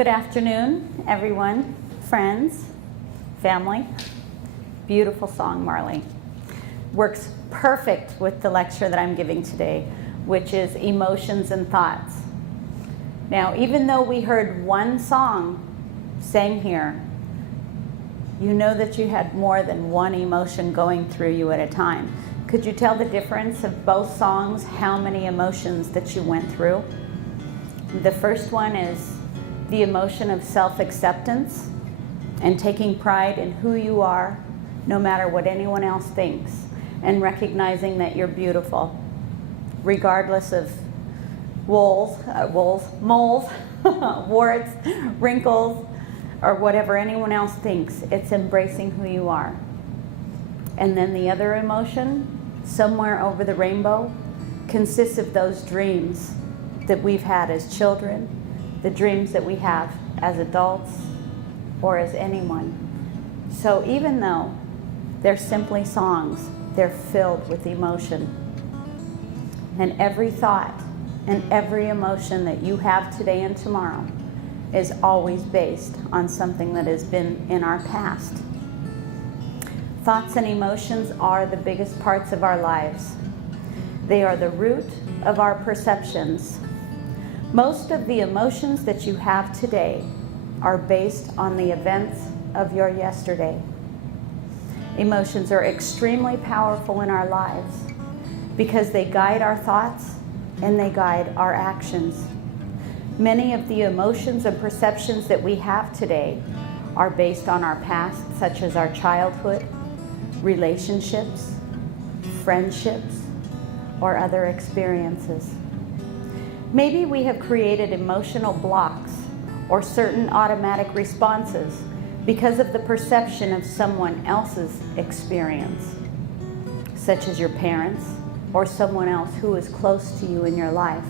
Good afternoon, everyone, friends, family. Beautiful song, Marley. Works perfect with the lecture that I'm giving today, which is Emotions and Thoughts. Now, even though we heard one song sang here, you know that you had more than one emotion going through you at a time. Could you tell the difference of both songs, how many emotions that you went through? The first one is the emotion of self-acceptance and taking pride in who you are, no matter what anyone else thinks, and recognizing that you're beautiful, regardless of moles, warts, wrinkles, or whatever anyone else thinks. It's embracing who you are. And then the other emotion, somewhere over the rainbow, consists of those dreams that we've had as children, the dreams that we have as adults or as anyone. So even though they're simply songs, they're filled with emotion. And every thought and every emotion that you have today and tomorrow is always based on something that has been in our past. Thoughts and emotions are the biggest parts of our lives. They are the root of our perceptions. Most of the emotions that you have today are based on the events of your yesterday. Emotions are extremely powerful in our lives because they guide our thoughts and they guide our actions. Many of the emotions and perceptions that we have today are based on our past, such as our childhood, relationships, friendships, or other experiences. Maybe we have created emotional blocks or certain automatic responses because of the perception of someone else's experience, such as your parents or someone else who is close to you in your life.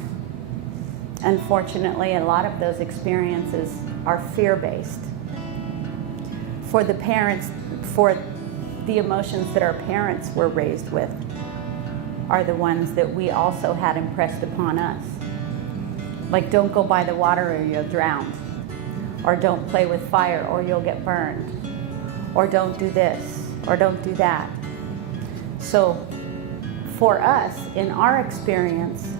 Unfortunately, a lot of those experiences are fear-based. For the emotions that our parents were raised with are the ones that we also had impressed upon us. Like, don't go by the water or you'll drown. Or don't play with fire or you'll get burned. Or don't do this, or don't do that. So, for us, in our experience,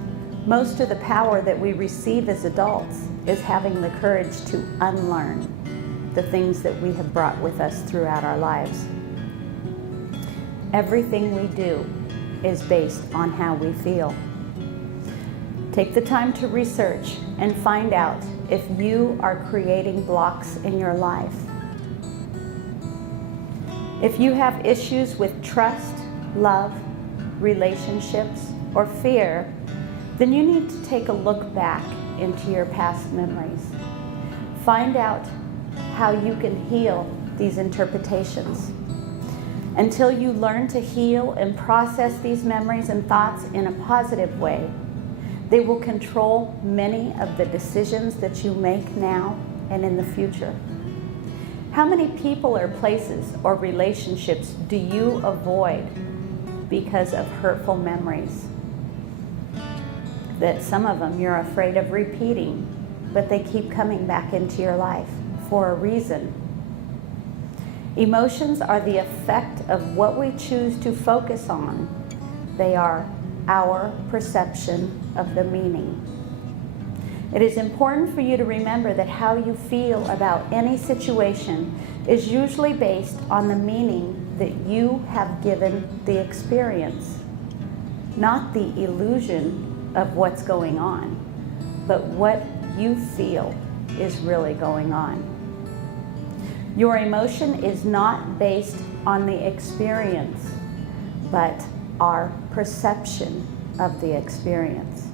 most of the power that we receive as adults is having the courage to unlearn the things that we have brought with us throughout our lives. Everything we do is based on how we feel. Take the time to research and find out if you are creating blocks in your life. If you have issues with trust, love, relationships, or fear, then you need to take a look back into your past memories. Find out how you can heal these interpretations. Until you learn to heal and process these memories and thoughts in a positive way, they will control many of the decisions that you make now and in the future. How many people or places or relationships do you avoid because of hurtful memories? That some of them you're afraid of repeating, but they keep coming back into your life for a reason. Emotions are the effect of what we choose to focus on. They are our perception of the meaning. It is important for you to remember that how you feel about any situation is usually based on the meaning that you have given the experience, not the illusion of what's going on, but what you feel is really going on. Your emotion is not based on the experience, but our perception of the experience.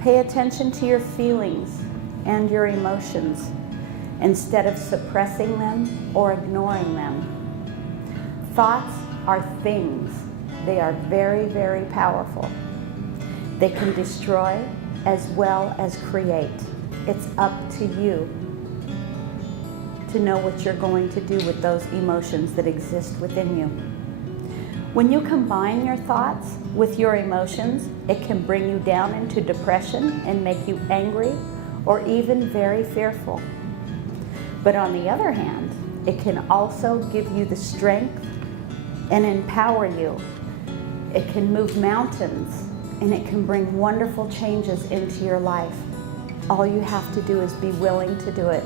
Pay attention to your feelings and your emotions instead of suppressing them or ignoring them. Thoughts are things. They are very, very powerful. They can destroy as well as create. It's up to you to know what you're going to do with those emotions that exist within you. When you combine your thoughts with your emotions, it can bring you down into depression and make you angry or even very fearful. But on the other hand, it can also give you the strength and empower you. It can move mountains, and it can bring wonderful changes into your life. All you have to do is be willing to do it.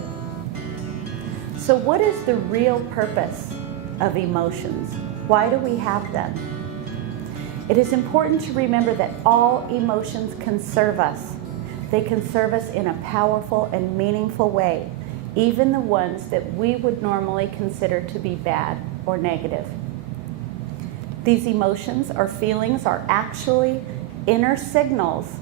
So what is the real purpose of emotions? Why do we have them? It is important to remember that all emotions can serve us. They can serve us in a powerful and meaningful way, even the ones that we would normally consider to be bad or negative. These emotions or feelings are actually inner signals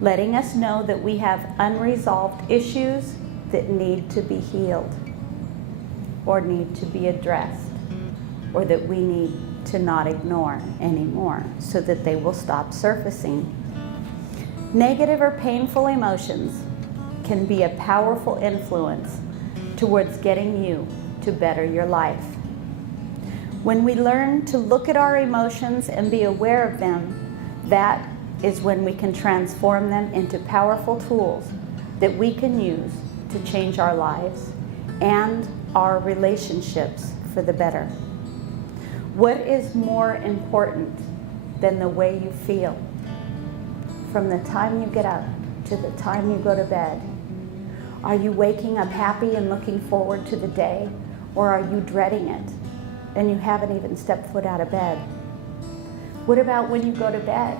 letting us know that we have unresolved issues that need to be healed or need to be addressed, or that we need to not ignore anymore so that they will stop surfacing. Negative or painful emotions can be a powerful influence towards getting you to better your life. When we learn to look at our emotions and be aware of them, that is when we can transform them into powerful tools that we can use to change our lives and our relationships for the better. What is more important than the way you feel? From the time you get up to the time you go to bed, are you waking up happy and looking forward to the day, or are you dreading it and you haven't even stepped foot out of bed? What about when you go to bed?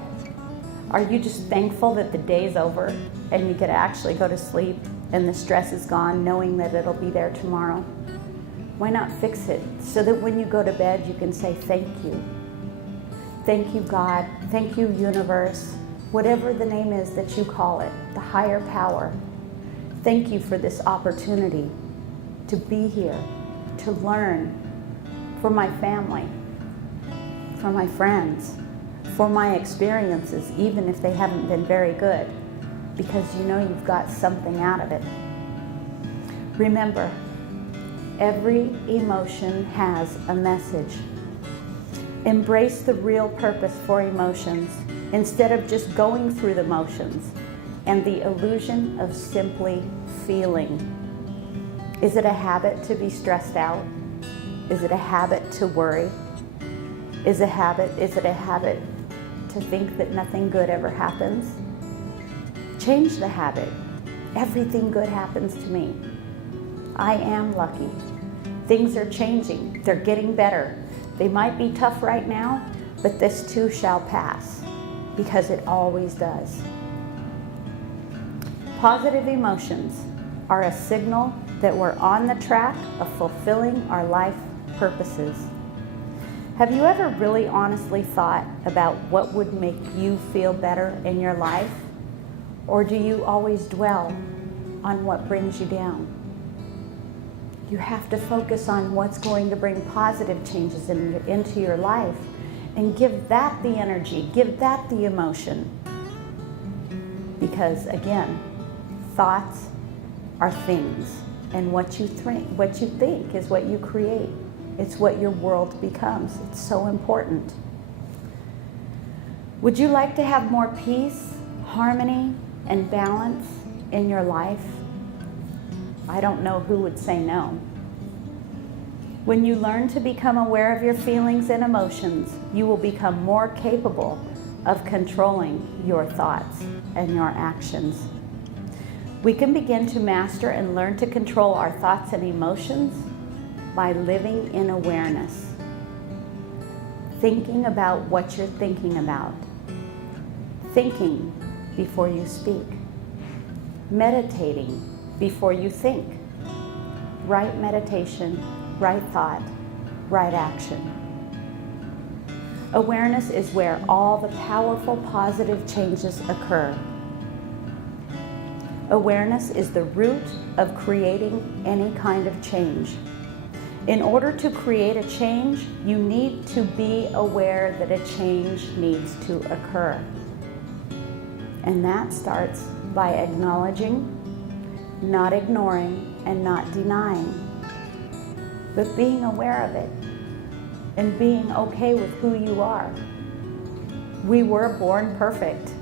Are you just thankful that the day's over and you get to actually go to sleep and the stress is gone, knowing that it'll be there tomorrow? Why not fix it so that when you go to bed you can say thank you. Thank you, God. Thank you, universe. Whatever the name is that you call it, the higher power. Thank you for this opportunity to be here, to learn, for my family, for my friends, for my experiences, even if they haven't been very good, because you know you've got something out of it. Remember, every emotion has a message. Embrace the real purpose for emotions instead of just going through the motions and the illusion of simply feeling. Is it a habit to be stressed out? Is it a habit to worry? Is it a habit to think that nothing good ever happens? Change the habit. Everything good happens to me. I am lucky. Things are changing. They're getting better. They might be tough right now, but this too shall pass, because it always does. Positive emotions are a signal that we're on the track of fulfilling our life purposes. Have you ever really honestly thought about what would make you feel better in your life? Or do you always dwell on what brings you down? You have to focus on what's going to bring positive changes into your life and give that the energy, give that the emotion. Because again, thoughts are things, and what you think is what you create. It's what your world becomes. It's so important. Would you like to have more peace, harmony, and balance in your life? I don't know who would say no. When you learn to become aware of your feelings and emotions, you will become more capable of controlling your thoughts and your actions. We can begin to master and learn to control our thoughts and emotions by living in awareness. Thinking about what you're thinking about. Thinking before you speak. Meditating before you think. Right meditation, right thought, right action. Awareness is where all the powerful positive changes occur. Awareness is the root of creating any kind of change. In order to create a change, you need to be aware that a change needs to occur. And that starts by acknowledging, not ignoring, and not denying, but being aware of it and being okay with who you are. We were born perfect,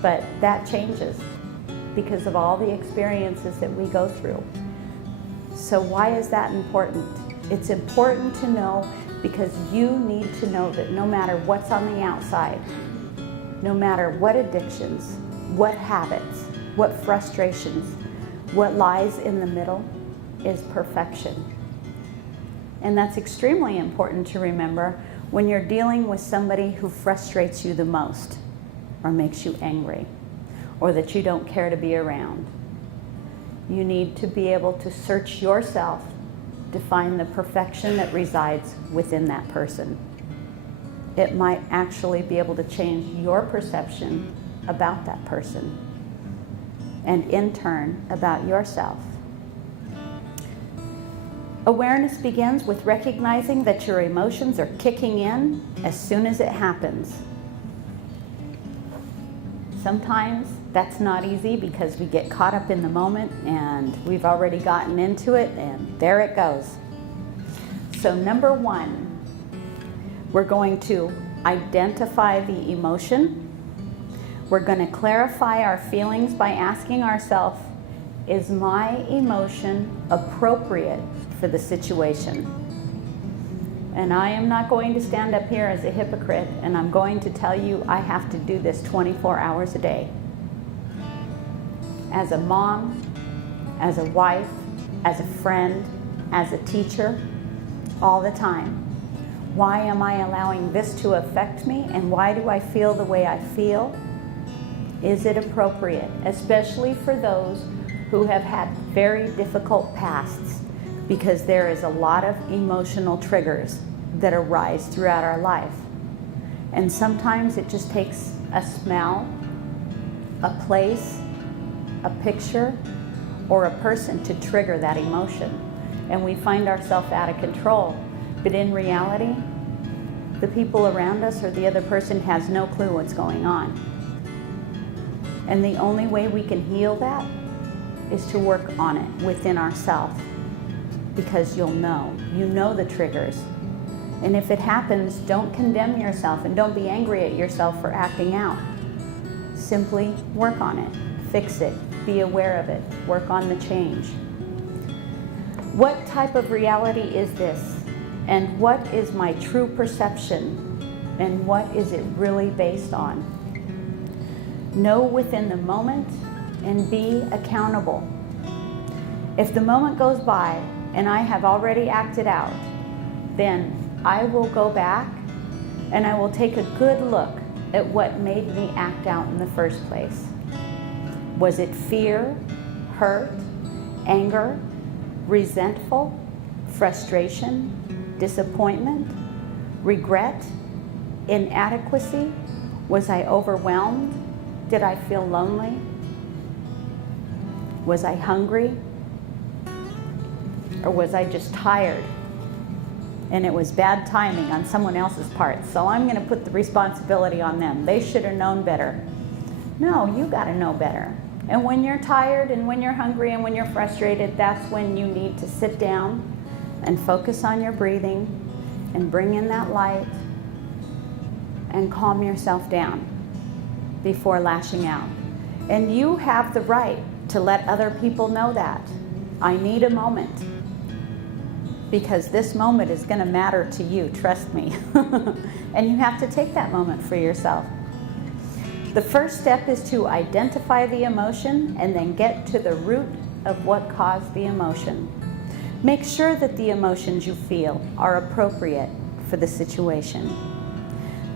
but that changes because of all the experiences that we go through. So why is that important? It's important to know because you need to know that no matter what's on the outside, no matter what addictions, what habits, what frustrations, what lies in the middle is perfection. And that's extremely important to remember when you're dealing with somebody who frustrates you the most or makes you angry or that you don't care to be around. You need to be able to search yourself to find the perfection that resides within that person. It might actually be able to change your perception about that person and in turn about yourself. Awareness begins with recognizing that your emotions are kicking in as soon as it happens. Sometimes that's not easy because we get caught up in the moment and we've already gotten into it and there it goes. So number one, we're going to identify the emotion. We're going to clarify our feelings by asking ourselves, is my emotion appropriate for the situation? And I am not going to stand up here as a hypocrite and I'm going to tell you I have to do this 24 hours a day. As a mom, as a wife, as a friend, as a teacher, all the time. Why am I allowing this to affect me and why do I feel the way I feel? Is it appropriate? Especially for those who have had very difficult pasts, because there is a lot of emotional triggers that arise throughout our life. And sometimes it just takes a smell, a place, a picture, or a person to trigger that emotion. And we find ourselves out of control. But in reality, the people around us or the other person has no clue what's going on. And the only way we can heal that is to work on it within ourselves. Because you know the triggers. And if it happens, don't condemn yourself and don't be angry at yourself for acting out. Simply work on it, fix it, be aware of it, work on the change. What type of reality is this? And what is my true perception? And what is it really based on? Know within the moment and be accountable. If the moment goes by and I have already acted out, then I will go back and I will take a good look at what made me act out in the first place. Was it fear, hurt, anger, resentful, frustration, disappointment, regret, inadequacy? Was I overwhelmed? Did I feel lonely? Was I hungry? Or was I just tired? And it was bad timing on someone else's part, so I'm going to put the responsibility on them. They should have known better. No, you got to know better. And when you're tired and when you're hungry and when you're frustrated, that's when you need to sit down and focus on your breathing and bring in that light and calm yourself down before lashing out. And you have the right to let other people know that. I need a moment. Because this moment is going to matter to you, trust me. And you have to take that moment for yourself. The first step is to identify the emotion and then get to the root of what caused the emotion. Make sure that the emotions you feel are appropriate for the situation.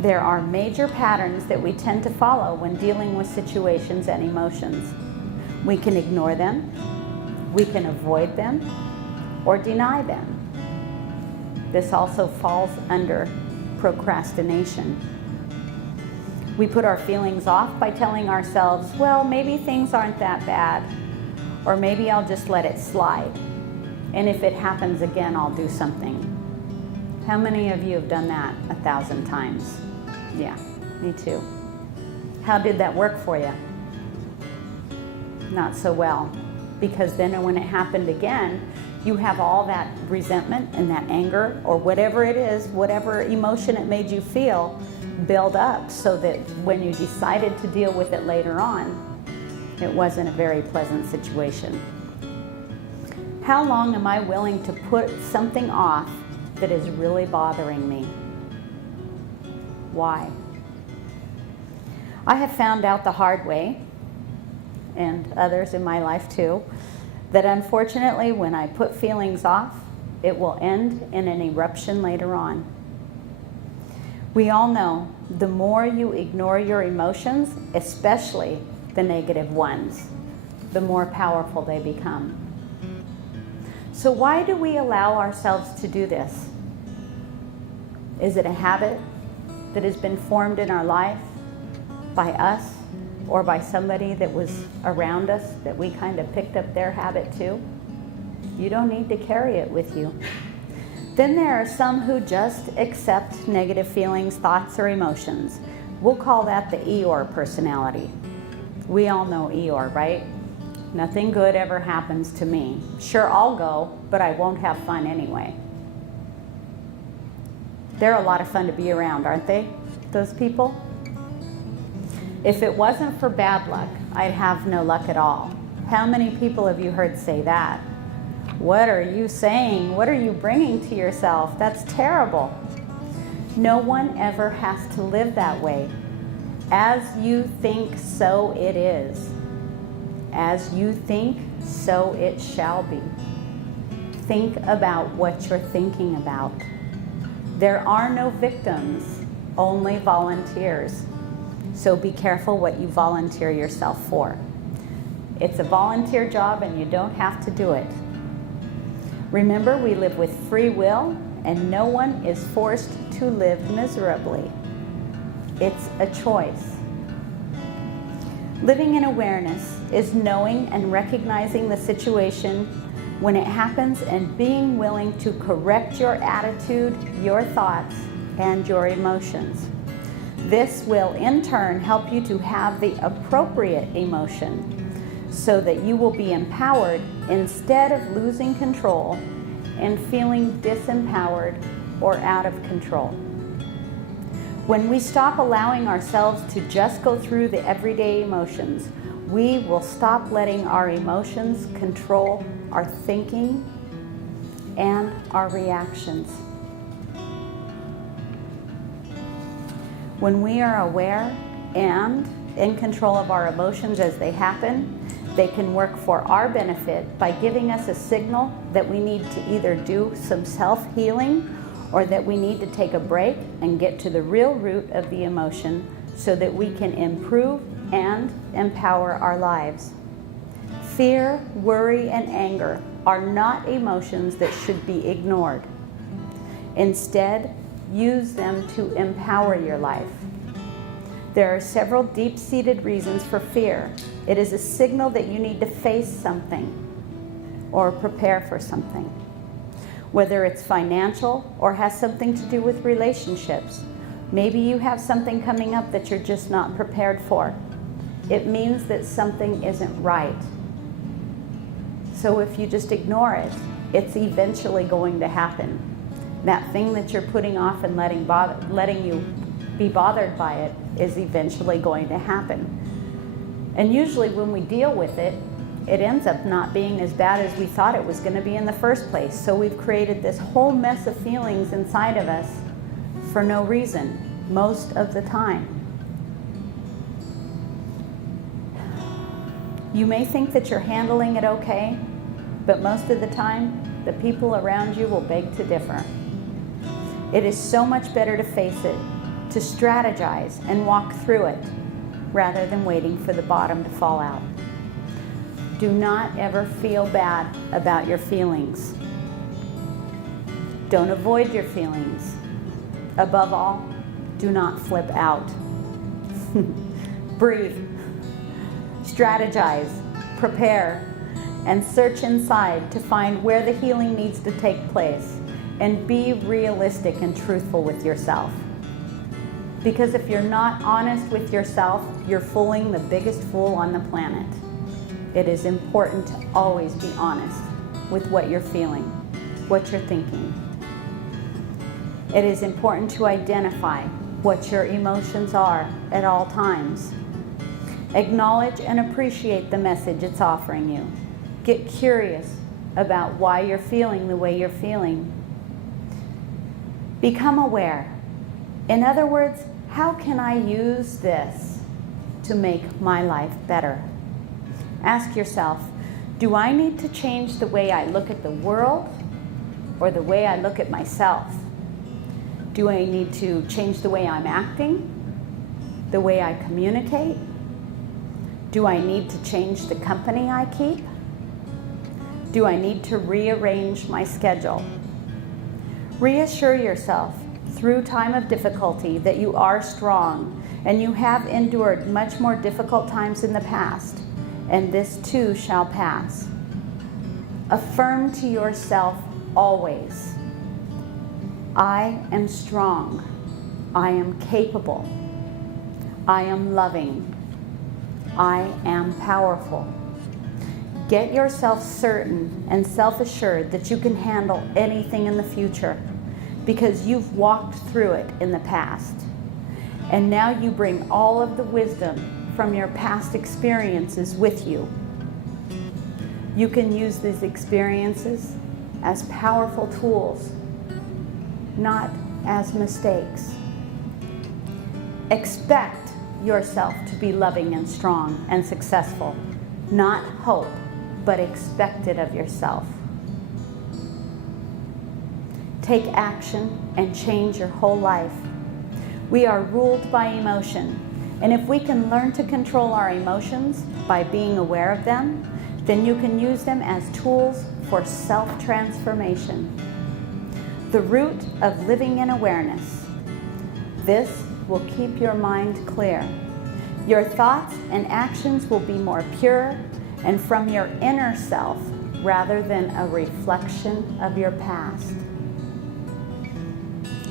There are major patterns that we tend to follow when dealing with situations and emotions. We can ignore them, we can avoid them, or deny them. This also falls under procrastination. We put our feelings off by telling ourselves, well, maybe things aren't that bad, or maybe I'll just let it slide. And if it happens again, I'll do something. How many of you have done that 1,000 times? Yeah, me too. How did that work for you? Not so well, because then when it happened again, you have all that resentment and that anger or whatever it is, whatever emotion it made you feel, build up so that when you decided to deal with it later on, It wasn't a very pleasant situation. How long am I willing to put something off that is really bothering me? Why? I have found out the hard way, and others in my life too, that unfortunately when I put feelings off, it will end in an eruption later on. We all know the more you ignore your emotions, especially the negative ones, the more powerful they become. So why do we allow ourselves to do this? Is it a habit that has been formed in our life by us or by somebody that was around us that we kind of picked up their habit too? You don't need to carry it with you. Then there are some who just accept negative feelings, thoughts, or emotions. We'll call that the Eeyore personality. We all know Eeyore, right? Nothing good ever happens to me. Sure, I'll go, but I won't have fun anyway. They're a lot of fun to be around, aren't they, those people? If it wasn't for bad luck, I'd have no luck at all. How many people have you heard say that? What are you saying? What are you bringing to yourself? That's terrible. No one ever has to live that way. As you think, so it is. As you think, so it shall be. Think about what you're thinking about. There are no victims, only volunteers. So be careful what you volunteer yourself for. It's a volunteer job and you don't have to do it. Remember, we live with free will and no one is forced to live miserably. It's a choice. Living in awareness is knowing and recognizing the situation when it happens and being willing to correct your attitude, your thoughts, and your emotions. This will in turn help you to have the appropriate emotion so that you will be empowered instead of losing control and feeling disempowered or out of control. When we stop allowing ourselves to just go through the everyday emotions, we will stop letting our emotions control our thinking and our reactions. When we are aware and in control of our emotions as they happen, they can work for our benefit by giving us a signal that we need to either do some self-healing or that we need to take a break and get to the real root of the emotion so that we can improve and empower our lives. Fear, worry, and anger are not emotions that should be ignored. Instead, use them to empower your life. There are several deep-seated reasons for fear. It is a signal that you need to face something or prepare for something. Whether it's financial or has something to do with relationships. Maybe you have something coming up that you're just not prepared for. It means that something isn't right. So if you just ignore it, it's eventually going to happen. That thing that you're putting off and letting you be bothered by it is eventually going to happen. And usually when we deal with it, it ends up not being as bad as we thought it was going to be in the first place. So we've created this whole mess of feelings inside of us for no reason, most of the time. You may think that you're handling it okay, but most of the time, the people around you will beg to differ. It is so much better to face it, to strategize and walk through it, rather than waiting for the bottom to fall out. Do not ever feel bad about your feelings. Don't avoid your feelings. Above all, do not flip out. Breathe. Strategize, prepare, and search inside to find where the healing needs to take place. And be realistic and truthful with yourself. Because if you're not honest with yourself, you're fooling the biggest fool on the planet. It is important to always be honest with what you're feeling, what you're thinking. It is important to identify what your emotions are at all times. Acknowledge and appreciate the message it's offering you. Get curious about why you're feeling the way you're feeling. Become aware. In other words, how can I use this to make my life better? Ask yourself, do I need to change the way I look at the world or the way I look at myself? Do I need to change the way I'm acting? The way I communicate? Do I need to change the company I keep? Do I need to rearrange my schedule? Reassure yourself through time of difficulty that you are strong and you have endured much more difficult times in the past, and this too shall pass. Affirm to yourself always, I am strong, I am capable, I am loving, I am powerful. Get yourself certain and self-assured that you can handle anything in the future because you've walked through it in the past. And now you bring all of the wisdom from your past experiences with you. You can use these experiences as powerful tools, not as mistakes. Expect yourself to be loving and strong and successful. Not hope, but expect it of yourself. Take action and change your whole life. We are ruled by emotion, and if we can learn to control our emotions by being aware of them, then you can use them as tools for self-transformation. The root of living in awareness. This will keep your mind clear. Your thoughts and actions will be more pure and from your inner self rather than a reflection of your past.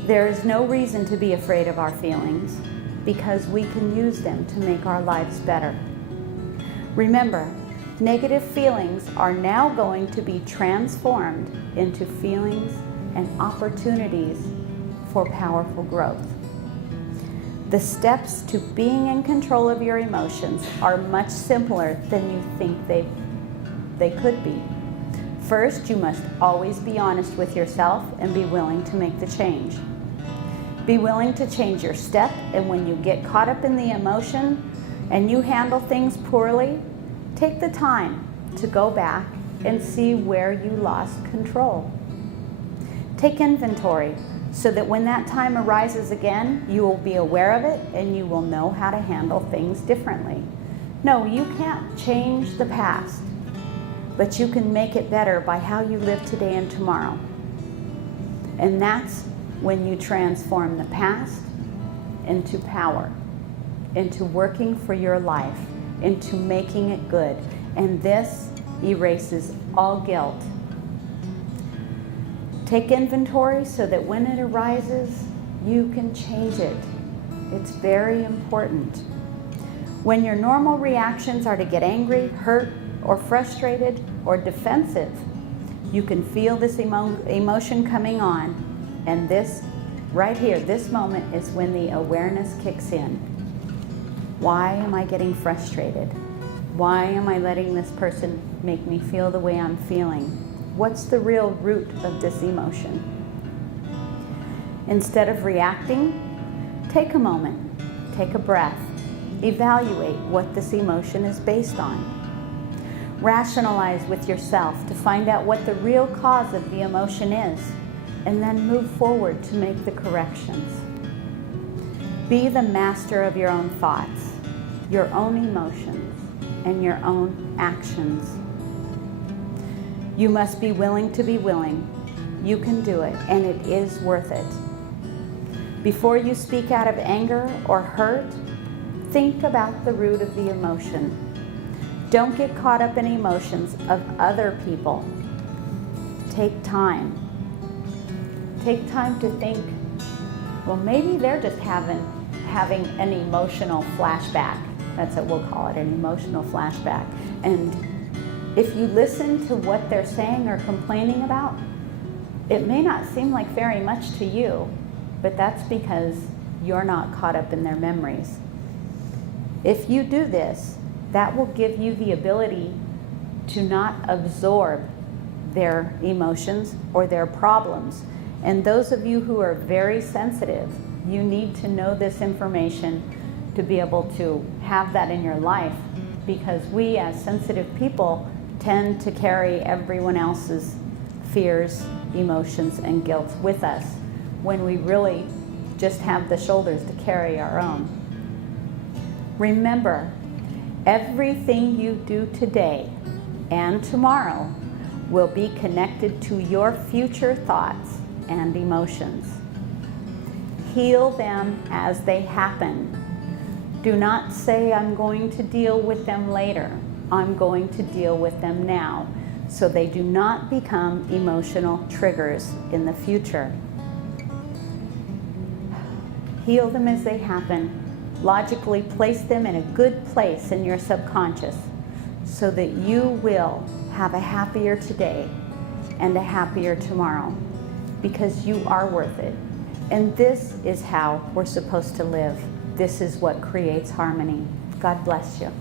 There is no reason to be afraid of our feelings because we can use them to make our lives better. Remember, negative feelings are now going to be transformed into feelings and opportunities for powerful growth. The steps to being in control of your emotions are much simpler than you think they could be. First, you must always be honest with yourself and be willing to make the change. Be willing to change your step, and when you get caught up in the emotion and you handle things poorly, take the time to go back and see where you lost control. Take inventory so that when that time arises again, you will be aware of it and you will know how to handle things differently. No, you can't change the past, but you can make it better by how you live today and tomorrow. And that's when you transform the past into power, into working for your life, into making it good. And this erases all guilt. Take inventory so that when it arises, you can change it. It's very important. When your normal reactions are to get angry, hurt, or frustrated, or defensive, you can feel this emotion coming on. And this, right here, this moment is when the awareness kicks in. Why am I getting frustrated? Why am I letting this person make me feel the way I'm feeling? What's the real root of this emotion? Instead of reacting, take a moment, take a breath, evaluate what this emotion is based on. Rationalize with yourself to find out what the real cause of the emotion is, and then move forward to make the corrections. Be the master of your own thoughts, your own emotions, and your own actions. You must be willing to be willing. You can do it, and it is worth it. Before you speak out of anger or hurt, think about the root of the emotion. Don't get caught up in emotions of other people. Take time. Take time to think, well, maybe they're just having an emotional flashback. That's what we'll call it, an emotional flashback. And if you listen to what they're saying or complaining about, it may not seem like very much to you, but that's because you're not caught up in their memories. If you do this, that will give you the ability to not absorb their emotions or their problems. And those of you who are very sensitive, you need to know this information to be able to have that in your life, because we as sensitive people tend to carry everyone else's fears, emotions, and guilt with us when we really just have the shoulders to carry our own. Remember, everything you do today and tomorrow will be connected to your future thoughts and emotions. Heal them as they happen. Do not say, I'm going to deal with them later. I'm going to deal with them now, so they do not become emotional triggers in the future. Heal them as they happen. Logically place them in a good place in your subconscious so that you will have a happier today and a happier tomorrow, because you are worth it. And this is how we're supposed to live. This is what creates harmony. God bless you.